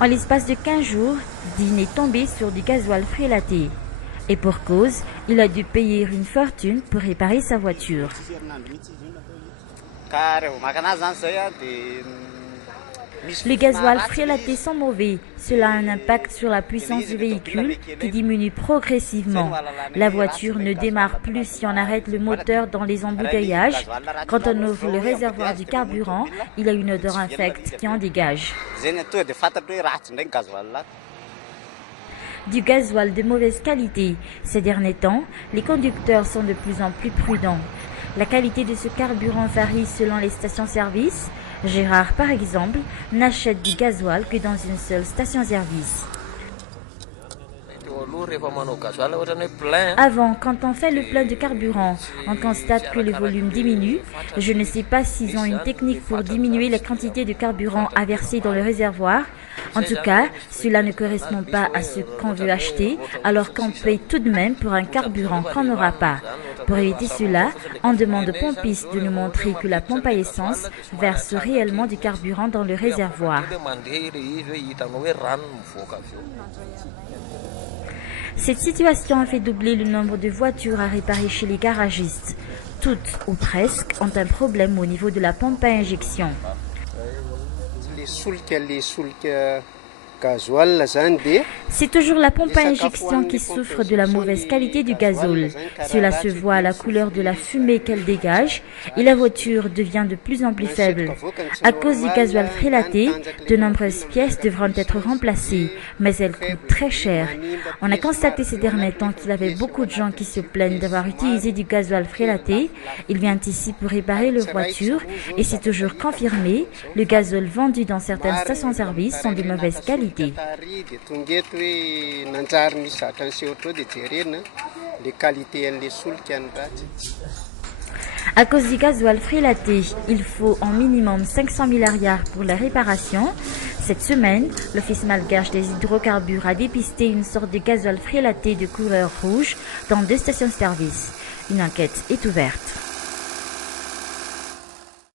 En l'espace de 15 jours, Dean est tombé sur du gasoil frélaté. Et pour cause, il a dû payer une fortune pour réparer sa voiture. Les gasoils frélatés sont mauvais. Cela a un impact sur la puissance du véhicule qui diminue progressivement. La voiture ne démarre plus si on arrête le moteur dans les embouteillages. Quand on ouvre le réservoir du carburant, il y a une odeur infecte qui en dégage. Du gasoil de mauvaise qualité. Ces derniers temps, les conducteurs sont de plus en plus prudents. La qualité de ce carburant varie selon les stations-service. Gérard, par exemple, n'achète du gasoil que dans une seule station-service. Avant, quand on fait le plein de carburant, on constate que le volume diminue. Je ne sais pas s'ils ont une technique pour diminuer la quantité de carburant à verser dans le réservoir. En tout cas, cela ne correspond pas à ce qu'on veut acheter, alors qu'on paye tout de même pour un carburant qu'on n'aura pas. Pour éviter cela, on demande aux pompistes de nous montrer que la pompe à essence verse réellement du carburant dans le réservoir. Cette situation a fait doubler le nombre de voitures à réparer chez les garagistes. Toutes, ou presque, ont un problème au niveau de la pompe à injection. C'est toujours la pompe à injection qui souffre de la mauvaise qualité du gazole. Cela se voit à la couleur de la fumée qu'elle dégage et la voiture devient de plus en plus faible. À cause du gasoil frélaté, de nombreuses pièces devront être remplacées, mais elles coûtent très cher. On a constaté ces derniers temps qu'il y avait beaucoup de gens qui se plaignent d'avoir utilisé du gasoil frélaté. Ils viennent ici pour réparer leur voiture et c'est toujours confirmé, le gazole vendu dans certaines stations-service sont de mauvaise qualité. À cause du gasoil frélaté, il faut en minimum 500 milliards pour la réparation. Cette semaine, l'Office malgache des hydrocarbures a dépisté une sorte de gasoil frélaté de couleur rouge dans 2 stations-service. Une enquête est ouverte.